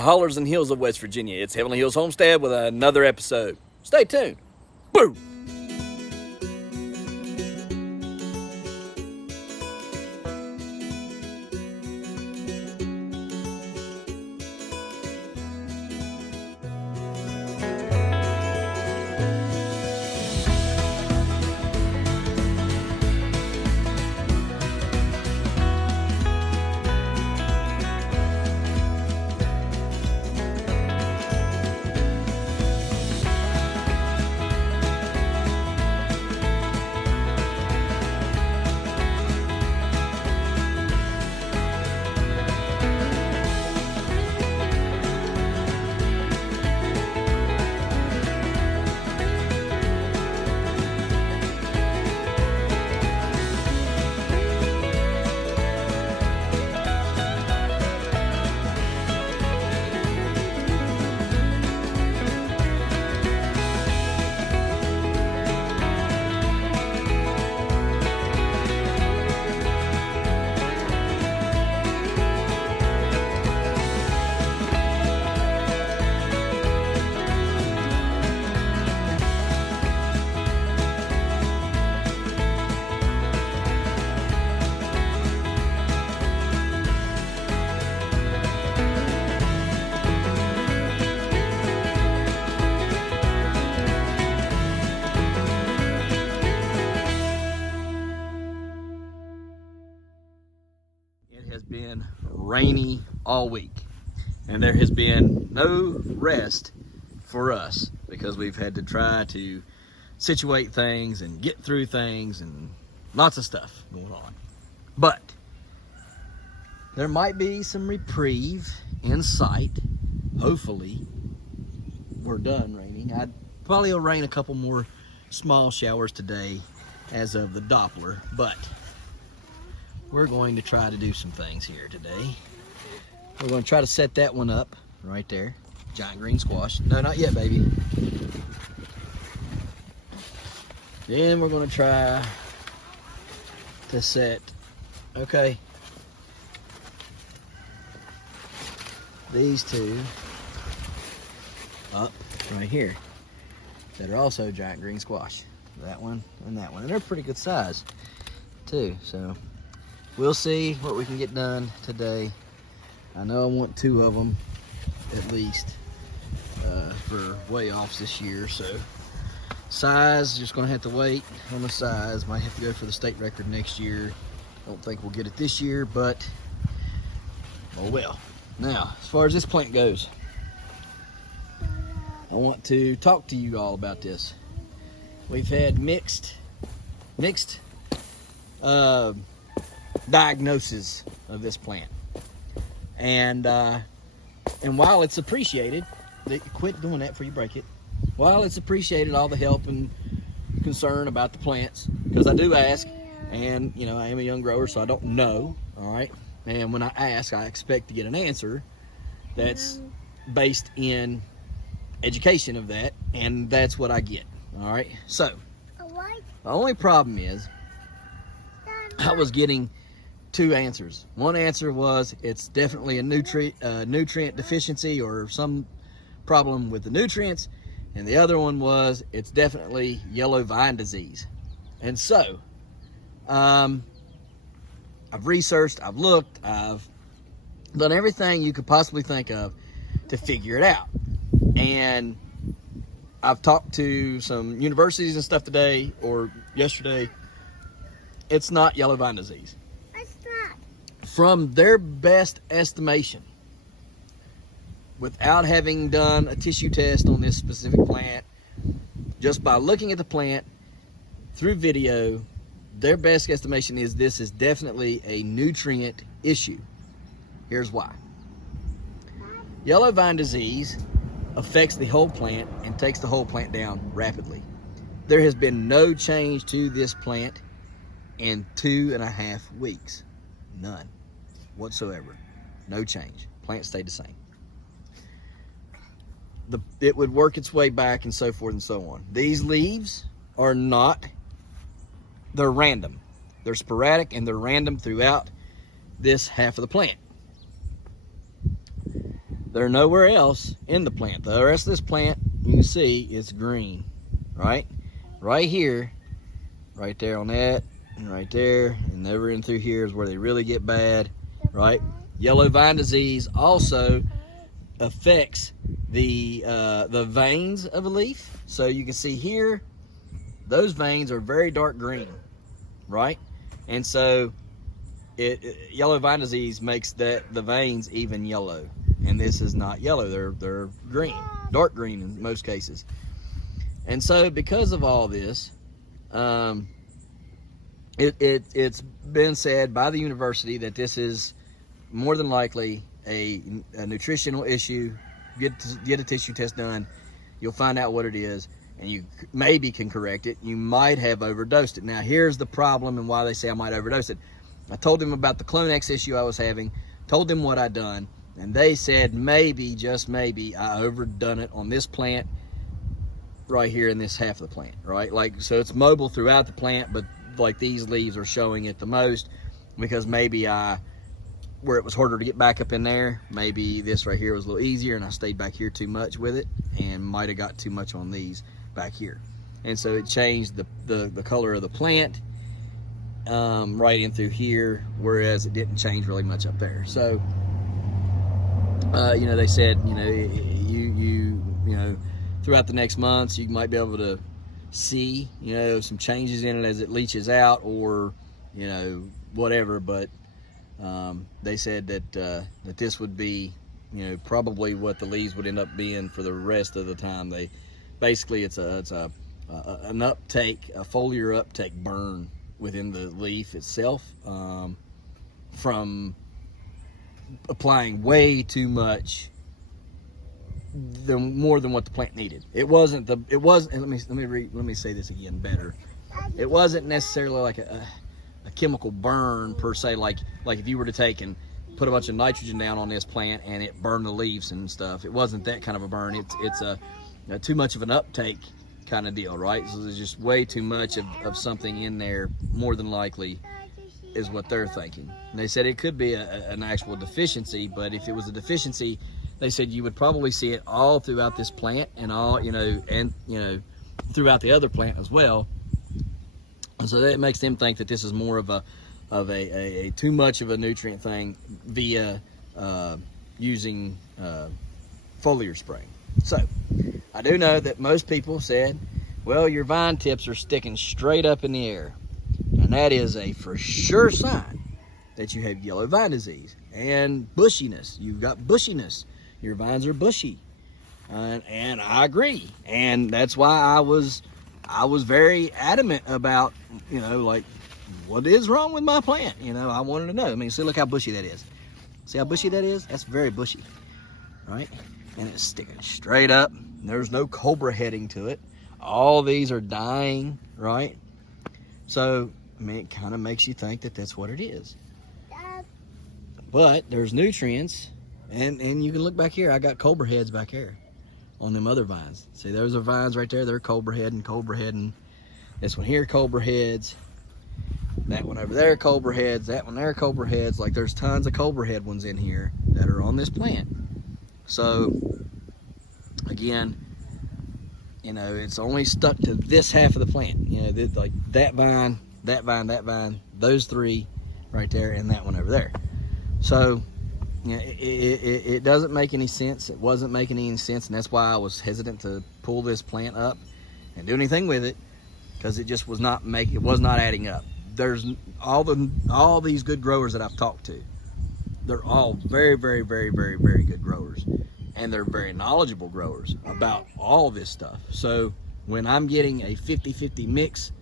Hollers and Hills of West Virginia. It's Heavenly Hills Homestead with another episode. Stay tuned. Boo! It has been rainy all week, and there has been no rest for us because we've had to try to situate things and get through things and lots of stuff going on. But there might be some reprieve in sight. Hopefully we're done raining. I'd probably will rain a couple more small showers today as of the Doppler, but we're going to try to do some things here today. We're going to try to set that one up right there. Giant green squash. No, not yet, baby. Then we're going to try to set, okay, these two up right here that are also giant green squash. That one and that one. And they're pretty good size too. So we'll see what we can get done today. I know I want two of them at least for weigh-offs this year. So size, just gonna have to wait on the size. Might have to go for the state record next year. Don't think we'll get it this year, but oh well. Now, as far as this plant goes, I want to talk to you all about this. We've had mixed diagnosis of this plant, and while it's appreciated, quit doing that before you break it. While it's appreciated, all the help and concern about the plants, because I do ask, and you know I am a young grower, so I don't know. All right, and when I ask, I expect to get an answer that's based in education of that, and that's what I get. All right, so the only problem is I was getting two answers. One answer was it's definitely a nutrient deficiency or some problem with the nutrients, and the other one was it's definitely yellow vine disease. And so I've researched, I've looked, I've done everything you could possibly think of to figure it out. And I've talked to some universities and stuff today or yesterday. It's not yellow vine disease. It's not. From their best estimation, without having done a tissue test on this specific plant, just by looking at the plant through video, their best estimation is this is definitely a nutrient issue. Here's why. Yellow vine disease affects the whole plant and takes the whole plant down rapidly. There has been no change to this plant in 2.5 weeks. None whatsoever. No change. Plant stayed the same. It would work its way back and so forth and so on. These leaves are not, they're random. They're sporadic and they're random throughout this half of the plant. they're nowhere else in the plant. The rest of this plant, you can see it's green, right? Right here, right there on that, and right there, and over in through here is where they really get bad, right? Yellow vine disease also affects the veins of a leaf. So you can see here, those veins are very dark green, right? And so yellow vine disease makes the veins even yellow, and this is not yellow. They're green, dark green in most cases. And so because of all this, it's been said by the university that this is more than likely a nutritional issue. Get a tissue test done. You'll find out what it is, and you maybe can correct it. You might have overdosed it. Now, here's the problem and why they say I might overdose it. I told them about the Clonex issue I was having, told them what I'd done, and they said maybe, just maybe, I overdone it on this plant right here in this half of the plant, right? Like, so it's mobile throughout the plant, but like these leaves are showing it the most because maybe where it was harder to get back up in there, maybe this right here was a little easier and I stayed back here too much with it and might have got too much on these back here. And so it changed the color of the plant right in through here, whereas it didn't change really much up there. So, you know, they said, you know, you know, throughout the next months, you might be able to see, you know, some changes in it as it leaches out or, you know, whatever. But they said that that this would be, you know, probably what the leaves would end up being for the rest of the time. They basically, it's an uptake, a foliar uptake burn within the leaf itself from applying way too much, more than what the plant needed. It wasn't. Let me say this again better. It wasn't necessarily like a chemical burn per se, like if you were to take and put a bunch of nitrogen down on this plant and it burned the leaves and stuff. It wasn't that kind of a burn. It's a too much of an uptake kind of deal, right? So there's just way too much of something in there, more than likely, is what they're thinking. And they said it could be an actual deficiency, but if it was a deficiency, they said you would probably see it all throughout this plant and all, you know, throughout the other plant as well. And so that makes them think that this is more of a too much of a nutrient thing via using foliar spraying. So I do know that most people said, well, your vine tips are sticking straight up in the air. And that is a for sure sign that you have yellow vine disease and bushiness. You've got bushiness. Your vines are bushy. And I agree. And that's why I was very adamant about, you know, like, what is wrong with my plant? You know, I wanted to know. I mean, see, look how bushy that is. See how bushy that is? That's very bushy, right? And it's sticking straight up. There's no cobra heading to it. All these are dying, right? So, I mean, it kind of makes you think that that's what it is. But there's nutrients, and you can look back here. I got cobra heads back here on them other vines. See, those are vines right there. They're cobra heading. This one here, cobra heads. That one over there, cobra heads. That one there, cobra heads. Like, there's tons of cobra head ones in here that are on this plant. So, again, you know, it's only stuck to this half of the plant. You know, like that vine, those three right there, and that one over there. So, you know, it doesn't make any sense. It wasn't making any sense, and that's why I was hesitant to pull this plant up and do anything with it, because it just was not adding up. There's all these good growers that I've talked to. They're all very, very, very, very, very good growers. And they're very knowledgeable growers about all this stuff. So when I'm getting a 50-50 mix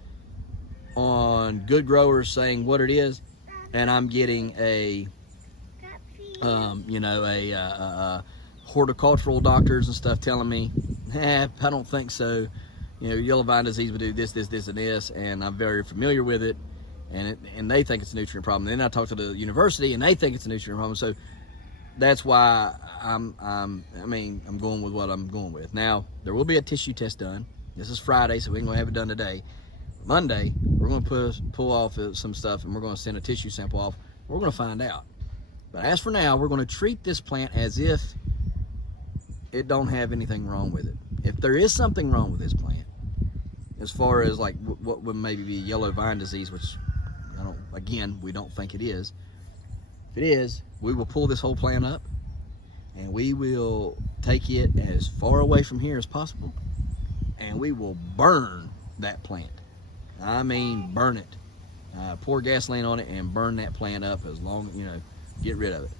on good growers saying what it is, and I'm getting a horticultural doctors and stuff telling me, I don't think so. You know, yellow vine disease would do this, this, this, and this, and I'm very familiar with it, and they think it's a nutrient problem. Then I talk to the university, and they think it's a nutrient problem. So that's why I'm going with what I'm going with. Now, there will be a tissue test done. This is Friday, so we ain't gonna have it done today. Monday, we're gonna pull off some stuff, and we're gonna send a tissue sample off. We're gonna find out. But as for now, we're gonna treat this plant as if it don't have anything wrong with it. If there is something wrong with this plant, as far as like what would maybe be yellow vine disease, which we don't think it is. If it is, we will pull this whole plant up and we will take it as far away from here as possible, and we will burn that plant. I mean, burn it. Pour gasoline on it and burn that plant up as long, get rid of it.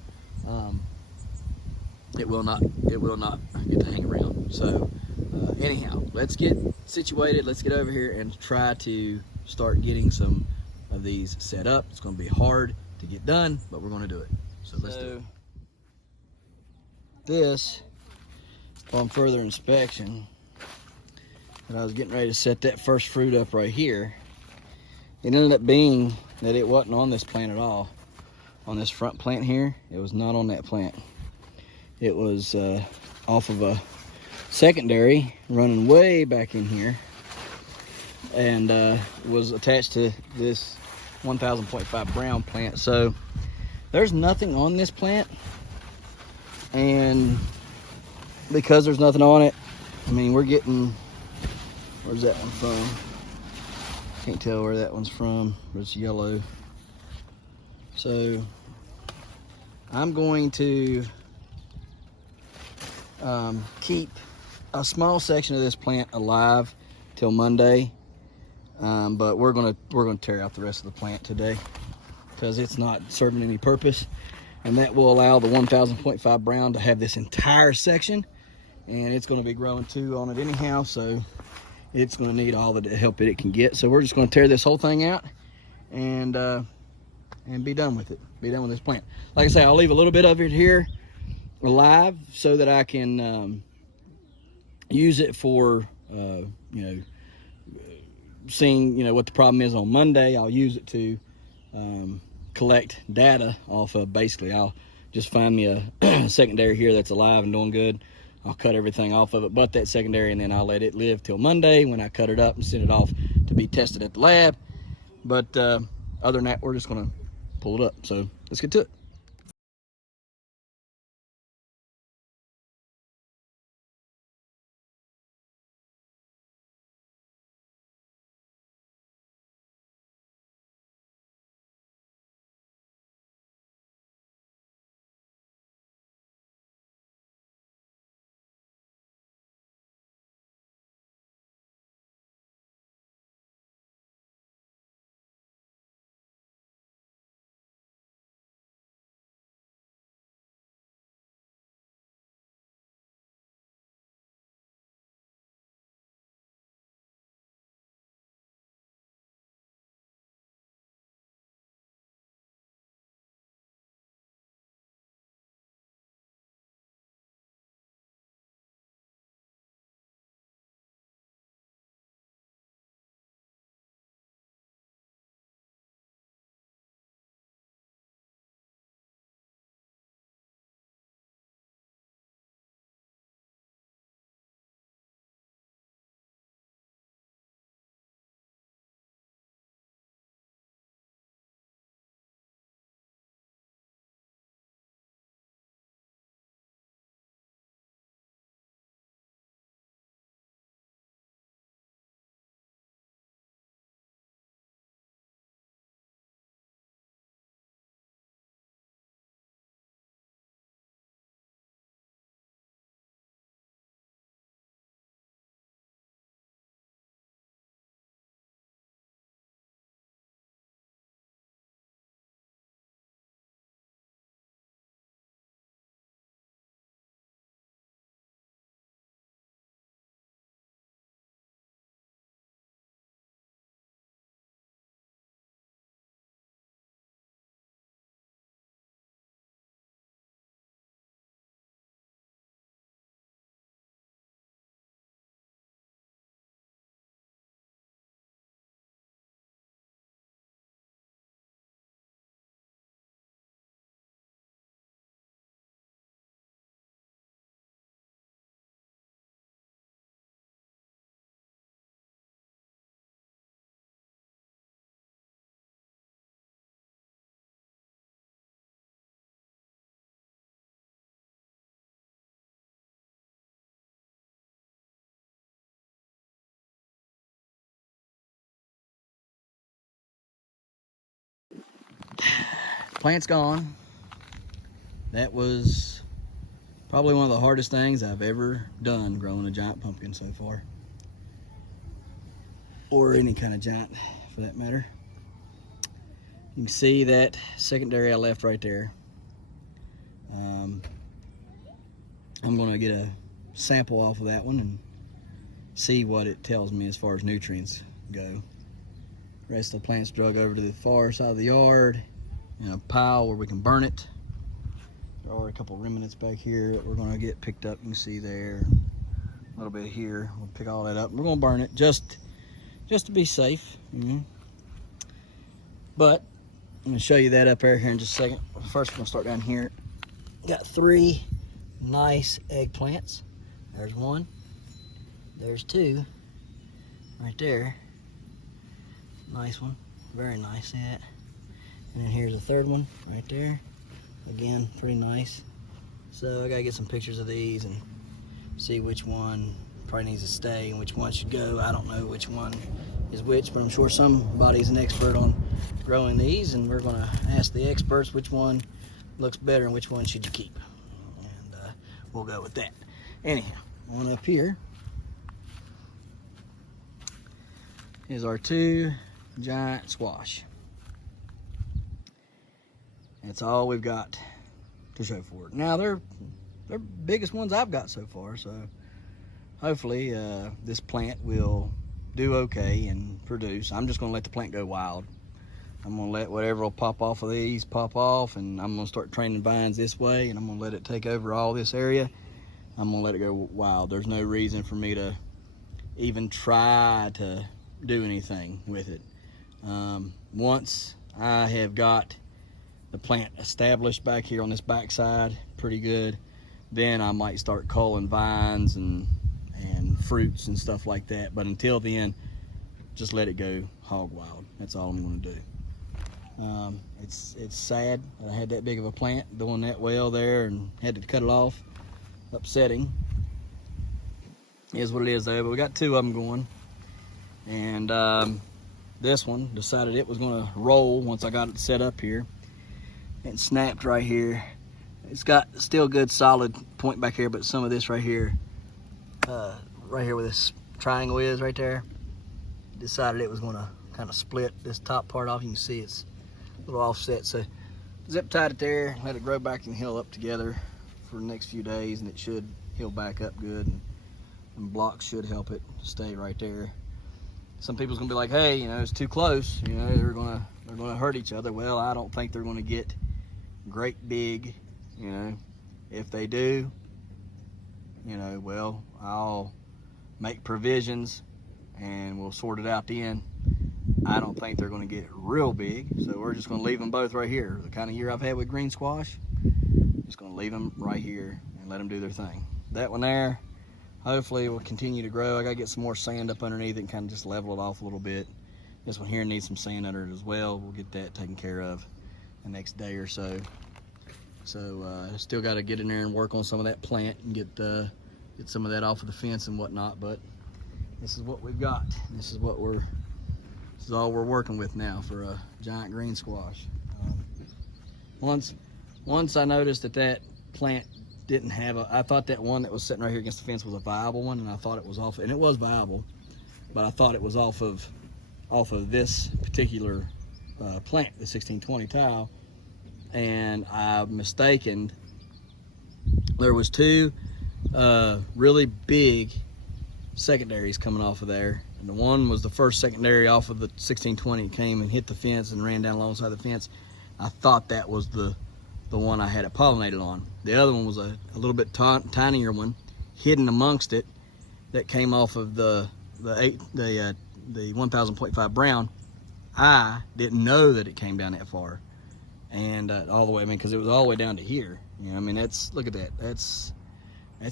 It will not get to hang around. So anyhow, let's get situated. Let's get over here and try to start getting some of these set up. It's going to be hard to get done, but we're going to do it. So let's do it. This, upon further inspection, when I was getting ready to set that first fruit up right here, it ended up being that it wasn't on this plant at all. On this front plant here, it was not on that plant. It was off of a secondary running way back in here, and was attached to this 1000.5 brown plant. So there's nothing on this plant, and because there's nothing on it, I mean, we're getting, where's that one from? Can't tell where that one's from, but it's yellow. So I'm going to keep a small section of this plant alive till Monday, but we're gonna tear out the rest of the plant today because it's not serving any purpose, and that will allow the 1000.5 brown to have this entire section, and it's going to be growing too on it anyhow, so it's going to need all the help that it can get. So we're just going to tear this whole thing out and be done with it. Be done with this plant. Like I say, I'll leave a little bit of it here alive so that I can use it for seeing what the problem is on Monday. I'll use it to collect data off of. Basically, I'll just find me a secondary here that's alive and doing good. I'll cut everything off of it but that secondary, and then I'll let it live till Monday when I cut it up and send it off to be tested at the lab. But other than that, we're just going to pull it up. So let's get to it. plant's gone. That was probably one of the hardest things I've ever done, growing a giant pumpkin so far. Or any kind of giant for that matter. You can see that secondary I left right there. I'm gonna get a sample off of that one and see what it tells me as far as nutrients go. The rest of the plant's drug over to the far side of the yard in a pile where we can burn it. There are a couple remnants back here that we're gonna get picked up. You can see there, a little bit here. We'll pick all that up. We're gonna burn it just to be safe. But I'm gonna show you that up there here in just a second. First, we're gonna start down here. Got 3 nice eggplants. There's one. There's 2 right there. Nice one, very nice. See that? And then here's a 3rd one right there. Again, pretty nice. So I gotta get some pictures of these and see which one probably needs to stay and which one should go. I don't know which one is which, but I'm sure somebody's an expert on growing these, and we're gonna ask the experts which one looks better and which one should you keep. And we'll go with that. Anyhow, one up here is our 2 giant squash. That's all we've got to show for it. Now they're biggest ones I've got so far, so hopefully this plant will do okay and produce. I'm just gonna let the plant go wild. I'm gonna let whatever will pop off of these pop off, and I'm gonna start training vines this way, and I'm gonna let it take over all this area. I'm gonna let it go wild. There's no reason for me to even try to do anything with it. Once I have got the plant established back here on this back side pretty good, then I might start culling vines and fruits and stuff like that. But until then, just let it go hog wild. That's all I'm going to do. It's sad that I had that big of a plant doing that well there and had to cut it off. Upsetting. Is what it is though. But we got 2 of them going, and this one decided it was going to roll once I got it set up here. It snapped right here. It's got still good solid point back here, but some of this right here where this triangle is right there, decided it was going to kind of split this top part off. You can see it's a little offset, so zip tied it there, let it grow back and heal up together for the next few days, and it should heal back up good, and blocks should help it stay right there. Some people's gonna be like, hey, it's too close, they're gonna hurt each other. Well, I don't think they're gonna get great big. If they do, well, I'll make provisions and we'll sort it out then. I don't think they're going to get real big, so we're just going to leave them both right here. The kind of year I've had with green squash, just going to leave them right here and let them do their thing. That one there, hopefully will continue to grow. I got to get some more sand up underneath it and kind of just level it off a little bit. This one here needs some sand under it as well. We'll get that taken care of the next day or so. So still got to get in there and work on some of that plant and get some of that off of the fence and whatnot. But this is what we've got. This is all we're working with now for a giant green squash. Once I noticed that plant didn't have I thought that one that was sitting right here against the fence was a viable one, and I thought it was off, and it was viable, but I thought it was off of this particular plant, the 1620 tile, and I'm mistaken. There was 2 really big secondaries coming off of there, and the one was the first secondary off of the 1620. It came and hit the fence and ran down alongside the fence. I thought that was the one I had it pollinated on. The other one was a little bit tinier one hidden amongst it that came off of the 1000.5 brown. I didn't know that it came down that far, and all the way, because it was all the way down to here. Look at that. That's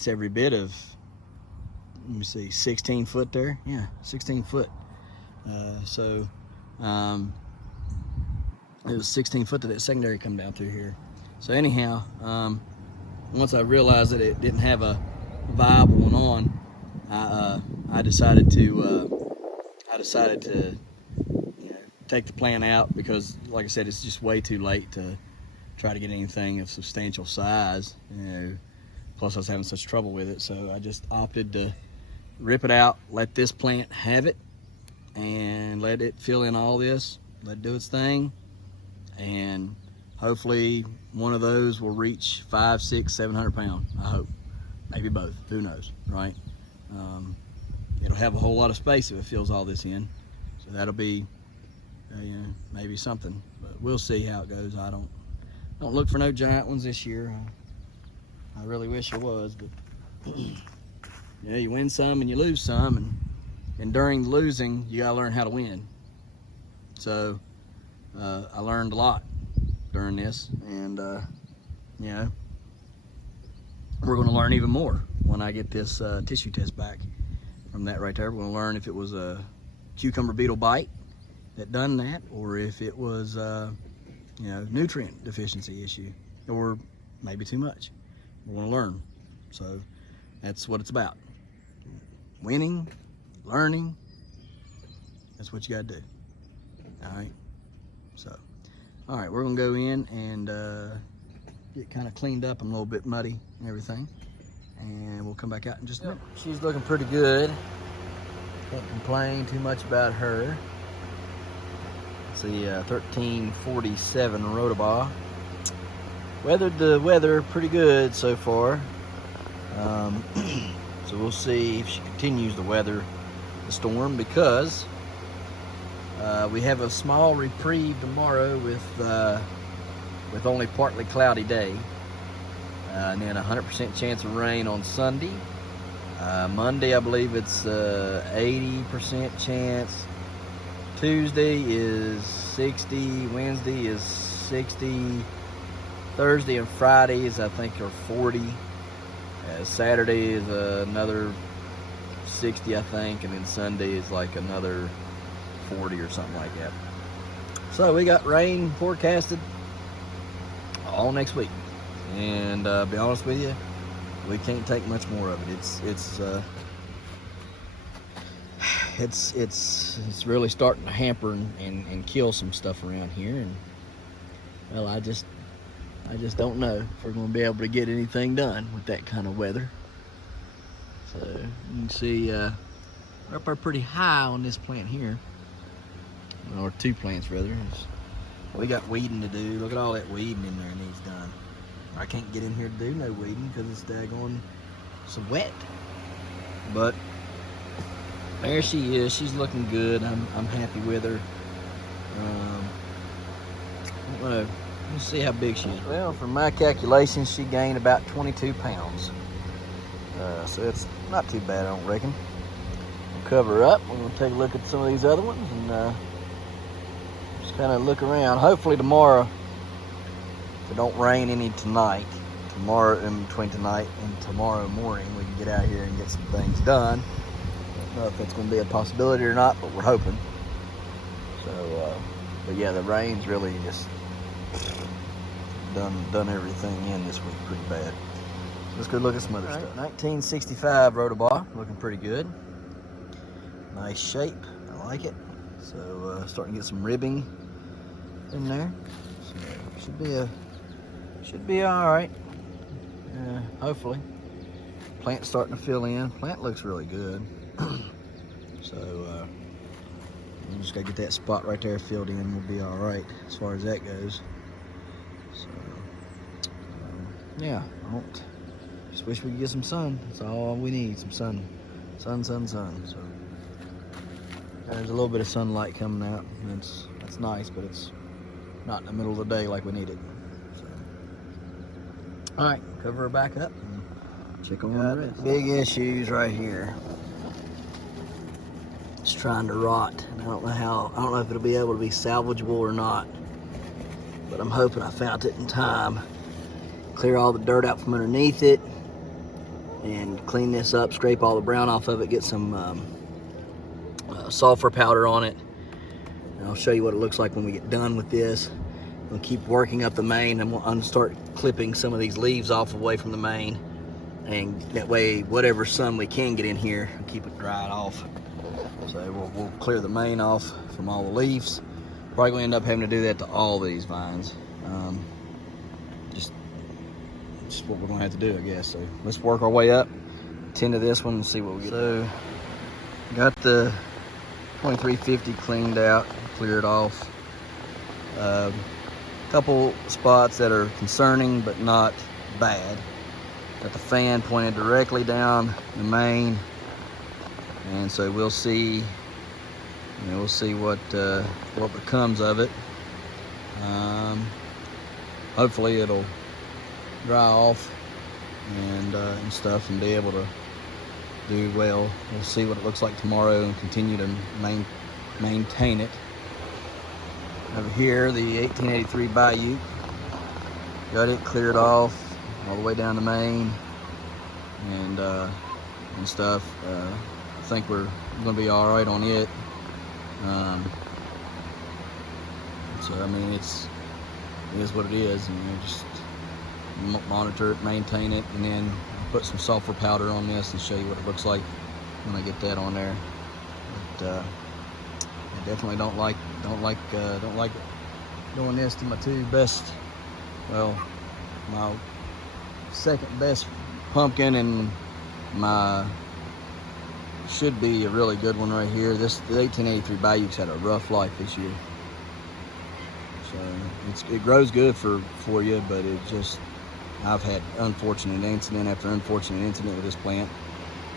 every bit of, let me see, 16 foot there. Yeah, 16 foot. It was 16 foot that secondary come down through here. So anyhow, once I realized that it didn't have a viable one on, I decided to take the plant out, because like I said, it's just way too late to try to get anything of substantial size, you know. Plus, I was having such trouble with it, so I just opted to rip it out, let this plant have it, and let it fill in all this, let it do its thing, and hopefully one of those will reach 500, 600, 700 pounds. I hope, maybe both. Who knows, right? It'll have a whole lot of space if it fills all this in, so that'll be, you know, maybe something. But we'll see how it goes. I don't look for no giant ones this year. I really wish it was, but yeah, you win some and you lose some, and during losing, you gotta learn how to win. So I learned a lot during this, and you know, we're gonna learn even more when I get this tissue test back from that right there. We're gonna learn if it was a cucumber beetle bite that done that, or if it was you know, nutrient deficiency issue, or maybe too much. We want to learn, so that's what it's about. Winning, learning, that's what you got to do. All right, so all right, we're gonna go in and get kind of cleaned up and a little bit muddy and everything, and we'll come back out in just a minute. She's looking pretty good. Can't complain too much about her. It's the 1347 Rotobaugh. Weathered the weather pretty good so far. So we'll see if she continues to weather the storm, because we have a small reprieve tomorrow with only partly cloudy day, and then 100% chance of rain on Sunday. Monday, I believe it's 80% chance. Tuesday is 60. Wednesday is 60. Thursday and Fridays, I think, are 40. Saturday is another 60, I think, and then Sunday is like another 40 or something like that. So we got rain forecasted all next week, and be honest with you, we can't take much more of it. It's really starting to hamper and kill some stuff around here, and well, I just don't know if we're going to be able to get anything done with that kind of weather. So you can see we're up there pretty high on this plant here, or two plants rather. We got weeding to do. Look at all that weeding in there needs done. I can't get in here to do no weeding because it's daggone so wet. But there she is. She's looking good. I'm happy with her. I don't know. Let's see how big she is. Well, from my calculations, she gained about 22 pounds. So it's not too bad, I don't reckon. We'll cover her up. We're going to take a look at some of these other ones and just kind of look around. Hopefully tomorrow, if it don't rain any tonight, in between tonight and tomorrow morning, we can get out here and get some things done. I don't know if that's going to be a possibility or not, but we're hoping. So, but yeah, the rain's really just done everything in this week pretty bad. So let's go look at some other stuff. 1965 Rotobaugh, looking pretty good. Nice shape, I like it. So starting to get some ribbing in there. So should be all right. Hopefully. Plant's starting to fill in. Plant looks really good. So we just gotta get that spot right there filled in. We'll be all right as far as that goes. So yeah, just wish we could get some sun. That's all we need, some sun. Sun. So there's a little bit of sunlight coming out. That's nice, but it's not in the middle of the day like we need it. So, all right, cover her back up and check on the rest. Big issues right here. It's trying to rot, and I don't know if it'll be able to be salvageable or not, but I'm hoping I found it in time. Clear all the dirt out from underneath it and clean this up, scrape all the brown off of it, get some sulfur powder on it, and I'll show you what it looks like when we get done with this. We'll keep working up the main. I'm going to start clipping some of these leaves off away from the main, and that way whatever sun we can get in here, I'll keep it dried off. So we'll clear the main off from all the leaves. Probably going to end up having to do that to all these vines. just what we're gonna have to do, I guess. So let's work our way up, tend to this one, and see what we get. So got the 2350 cleaned out, cleared off. Couple spots that are concerning but not bad. Got the fan pointed directly down the main, and so we'll see. We'll see what becomes of it. Hopefully it'll dry off and stuff, and be able to do well. We'll see what it looks like tomorrow and continue to maintain it. Over here, the 1883 Bayou. Got it cleared off all the way down the main and stuff. I think we're gonna be all right on it. So I mean, it is what it is, and just monitor it, maintain it, and then put some sulfur powder on this and show you what it looks like when I get that on there. But I definitely don't like doing this to my my second best pumpkin, and my should be a really good one right here. The 1883 Bayou's had a rough life this year, so it grows good for you, but it just, I've had unfortunate incident after unfortunate incident with this plant.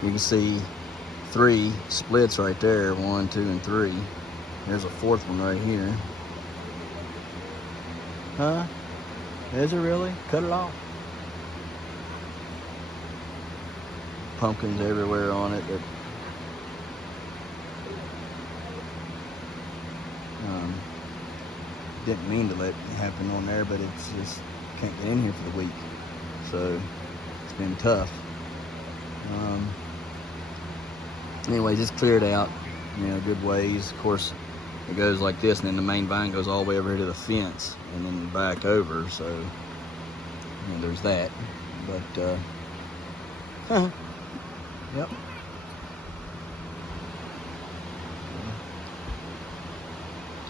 You can see 3 splits right there, 1, 2, and 3. There's a 4th one right here. Huh? Is it really? Cut it off. Pumpkins everywhere on it. Didn't mean to let it happen on there, but it's just can't get in here for the week, so it's been tough. Anyway, just cleared out, good ways. Of course, it goes like this, and then the main vine goes all the way over here to the fence, and then back over. So, there's that. But yep.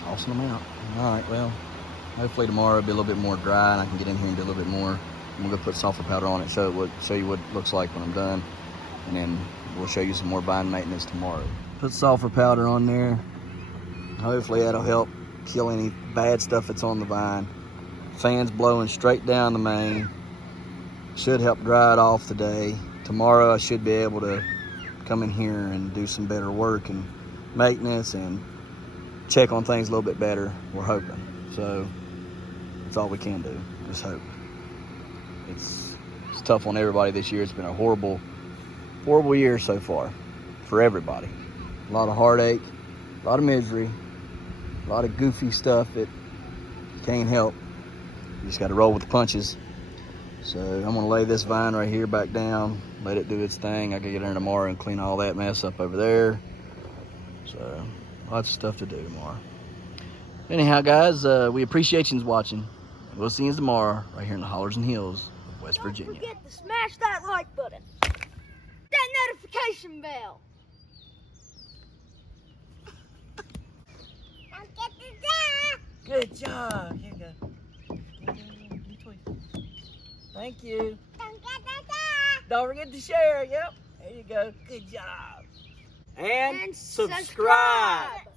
Tossing them out. All right, well, hopefully tomorrow it'll be a little bit more dry, and I can get in here and do a little bit more. I'm gonna go put sulfur powder on it, show you what it looks like when I'm done, and then we'll show you some more vine maintenance tomorrow. Put sulfur powder on there. Hopefully that'll help kill any bad stuff that's on the vine. Fan's blowing straight down the main. Should help dry it off today. Tomorrow I should be able to come in here and do some better work and maintenance and check on things a little bit better, we're hoping. So that's all we can do, just hope. It's tough on everybody this year. It's been a horrible year so far for everybody. A lot of heartache, a lot of misery, a lot of goofy stuff that you can't help. You just got to roll with the punches. So I'm gonna lay this vine right here back down, let it do its thing. I can get in there tomorrow and clean all that mess up over there. So lots of stuff to do tomorrow. Anyhow, guys, we appreciate you watching. We'll see you tomorrow right here in the Hollers and Hills of West Virginia. Don't forget to smash that like button, that notification bell. Good job. Here you go. Thank you. Don't forget to share. Yep. There you go. Good job. And subscribe.